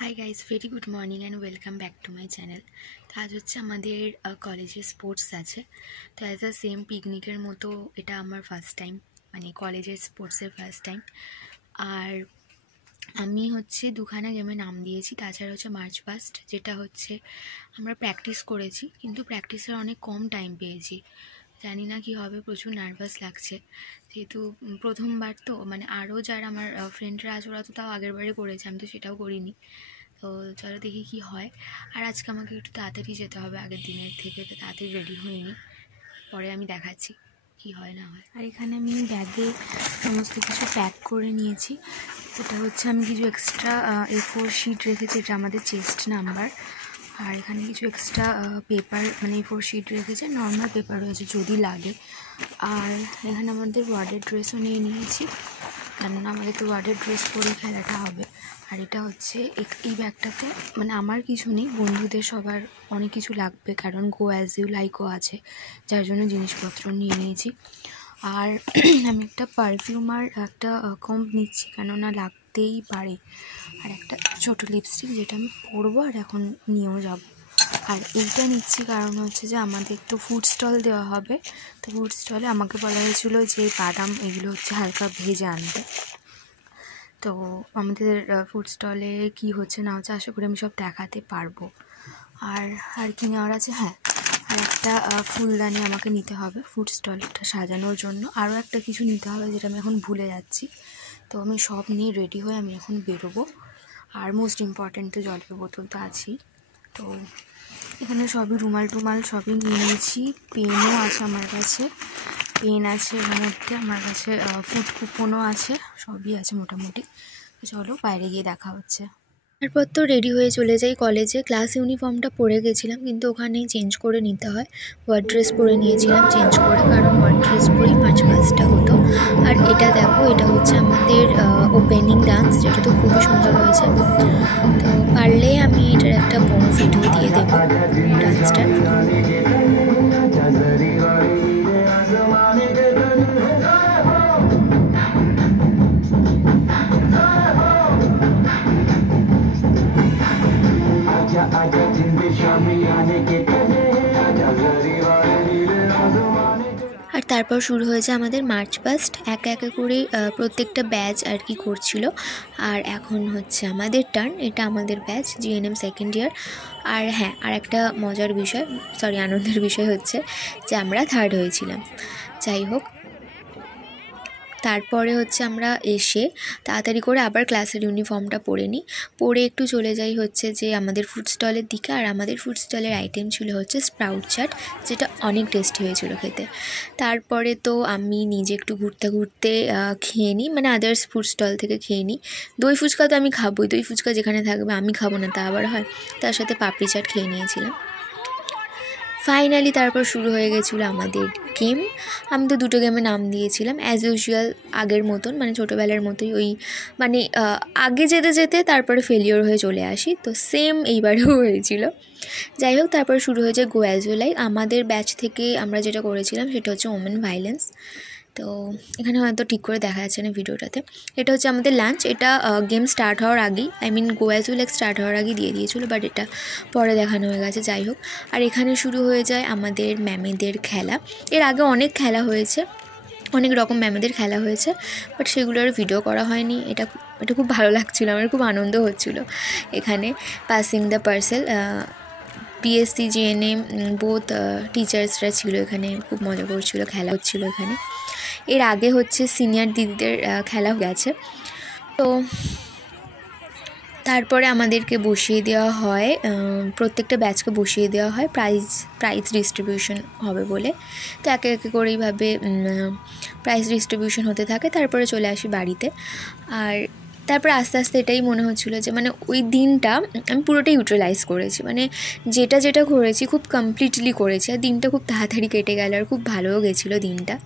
Hi guys, very good morning and welcome back to my channel. তো আজ হচ্ছে আমাদের কলেজে স্পোর্টস আছে। তো অ্যাজ আ সেম পিকনিকের মতো এটা আমার ফার্স্ট টাইম, মানে কলেজের স্পোর্টসের ফার্স্ট টাইম। আর আমি হচ্ছে দুখানা গেমে নাম দিয়েছি, তাছাড়া হচ্ছে মার্চ পাস্ট, যেটা হচ্ছে আমরা প্র্যাকটিস করেছি, কিন্তু প্র্যাকটিসের অনেক কম টাইম পেয়েছি। জানি না কি হবে, প্রচুর নার্ভাস লাগছে, যেহেতু প্রথমবার। তো মানে আরও যারা আমার ফ্রেন্ডরা আছে ওরা তো তাও আগের বারে করেছে, আমি তো সেটাও করিনি। তো চলো দেখি কি হয়। আর আজকে আমাকে একটু তাড়াতাড়ি যেতে হবে আগের দিনের থেকে, তো তাড়াতাড়ি রেডি হইনি, পরে আমি দেখাচ্ছি কি হয় না হয়। আর এখানে আমি ব্যাগে সমস্ত কিছু প্যাক করে নিয়েছি। এটা হচ্ছে আমি কিছু এক্সট্রা A4 শিট রেখেছি, এটা আমাদের চেস্ট নাম্বার। আর এখানে কিছু এক্সট্রা পেপার, মানে A4 শিট রেখেছে, নর্মাল পেপার রয়েছে যদি লাগে। আর এখানে আমাদের ওয়ার্ডের ড্রেসও নিয়ে নিয়েছি, কেননা আমাদের তো ওয়ার্ডের ড্রেস পরেই খেলাটা হবে। আর এটা হচ্ছে এই ব্যাগটাতে মানে আমার কিছু নেই, বন্ধুদের সবার অনেক কিছু লাগবে, কারণ গো অ্যাজ ইউ লাইকও আছে, যার জন্য জিনিসপত্র নিয়ে নিয়েছি। আর আমি একটা পারফিউম আর একটা কম্ব নিচ্ছি, কেননা লাগতেই পারে। আর একটা ছোটো লিপস্টিক, যেটা আমি পরবো আর এখন নিয়েও যাব। আর এইটা নিচ্ছি কারণ হচ্ছে যে আমাদের একটু ফুড স্টল দেওয়া হবে। তো ফুড স্টলে আমাকে বলা হয়েছিল যে বাদাম এগুলো হচ্ছে হালকা ভেজে আনতে। তো আমাদের ফুড স্টলে কী হচ্ছে না হচ্ছে আশা করি আমি সব দেখাতে পারবো। আর কি নেওয়ার আছে, হ্যাঁ, আর একটা ফুলদানি আমাকে নিতে হবে ফুড স্টলটা সাজানোর জন্য। আরও একটা কিছু নিতে হবে, যেটা আমি এখন ভুলে যাচ্ছি। তো আমি সব নিয়ে রেডি হয়ে আমি এখন বেরোবো। আর মোস্ট ইম্পর্ট্যান্ট তো জলের বোতল তো আছেই। তো এখানে সবই রুমাল টুমাল সবই নিয়ে নিয়েছি, পেনও আছে আমার কাছে, পেন আছে এর মধ্যে, আমার কাছে ফুড কুপনও আছে, সবই আছে মোটামুটি। চলো বাইরে গিয়ে দেখা হচ্ছে। তারপর তো রেডি হয়ে চলে যাই কলেজে। ক্লাস ইউনিফর্মটা পরে গেছিলাম, কিন্তু ওখানেই চেঞ্জ করে নিতে হয়। ওয়ার্ড ড্রেস পরে নিয়েছিলাম চেঞ্জ করে, কারণ ওয়ার্ড ড্রেস পরেই মার্চ পাস্টটা হতো। আর এটা দেখো, এটা হচ্ছে আমাদের ওপেনিং ডান্স, যেটা তো খুবই সুন্দর হয়েছে। তো পারলে আমি এটার একটা বড় ভিডিও দিয়ে দেবো ডান্সটার। আর তারপর শুরু হয়েছে আমাদের মার্চ পাস্ট। একে একে করে প্রত্যেকটা ব্যাচ আর কি করছিল। আর এখন হচ্ছে আমাদের টার্ন, এটা আমাদের ব্যাচ GNM সেকেন্ড ইয়ার। আর হ্যাঁ, আর একটা মজার বিষয়, আনন্দের বিষয় হচ্ছে যে আমরা থার্ড হয়েছিলাম। যাই হোক, তারপরে হচ্ছে আমরা এসে তাড়াতাড়ি করে আবার ক্লাসের ইউনিফর্মটা পরে নিই, পরে একটু চলে যাই হচ্ছে যে আমাদের ফুড স্টলের দিকে। আর আমাদের ফুড স্টলের আইটেম ছিল হচ্ছে স্প্রাউট চাট, যেটা অনেক টেস্টি হয়েছিল খেতে। তারপরে তো আমি নিজে একটু ঘুরতে ঘুরতে খেয়ে নিই, মানে আদার্স ফুড স্টল থেকে খেয়ে নিই। দই ফুচকা তো আমি খাবোই, দই ফুচকা যেখানে থাকবে আমি খাবো না তা আবার হয়। তার সাথে পাপড়ি চাট খেয়ে নিয়েছিলাম। ফাইনালি তারপর শুরু হয়ে গেছিলো আমাদের গেম। আমি তো দুটো গেমে নাম দিয়েছিলাম অ্যাজ ইউজুয়াল, আগের মতন, মানে ছোটোবেলার মতোই। ওই মানে আগে যেতে যেতে তারপরে ফেলিওর হয়ে চলে আসি, তো সেম এইবারেও হয়েছিল। যাই হোক, তারপর শুরু হয়েছে গো অ্যাজ ইউ লাইক। আমাদের ব্যাচ থেকে আমরা যেটা করেছিলাম সেটা হচ্ছে ওমেন ভায়োলেন্স। তো এখানে হয়তো ঠিক করে দেখা যাচ্ছে না ভিডিওটাতে। এটা হচ্ছে আমাদের লাঞ্চ। এটা গেম স্টার্ট হওয়ার আগেই, go as you like start হওয়ার আগেই দিয়ে দিয়েছিলো, বাট এটা পরে দেখানো হয়ে গেছে। যাই হোক, আর এখানে শুরু হয়ে যায় আমাদের ম্যামেদের খেলা। এর আগে অনেক খেলা হয়েছে, অনেক রকম ম্যামেদের খেলা হয়েছে, বাট সেগুলোর ভিডিও করা হয়নি। এটা খুব ভালো লাগছিলো, আমার খুব আনন্দ হচ্ছিলো। এখানে passing the parcel, PSC GNM both টিচার্সরা ছিল এখানে, খুব মজা করছিল, খেলা হচ্ছিলো এখানে। এর আগে হচ্ছে সিনিয়র দিদিদের খেলা গেছে। তো তারপরে আমাদেরকে বসিয়ে দেওয়া হয়, প্রত্যেকটা ব্যাচকে বসিয়ে দেওয়া হয় প্রাইজ ডিস্ট্রিবিউশন হবে বলে। তো একে একে করে এইভাবে প্রাইজ ডিস্ট্রিবিউশন হতে থাকে। তারপরে চলে আসি বাড়িতে। আর তারপরে আস্তে আস্তে এটাই মনে হচ্ছিলো যে মানে ওই দিনটা আমি পুরোটাই ইউটিলাইজ করেছি, মানে যেটা করেছি খুব কমপ্লিটলি করেছি। আর দিনটা খুব তাড়াতাড়ি কেটে গেল, আর খুব ভালোও গেছিলো দিনটা।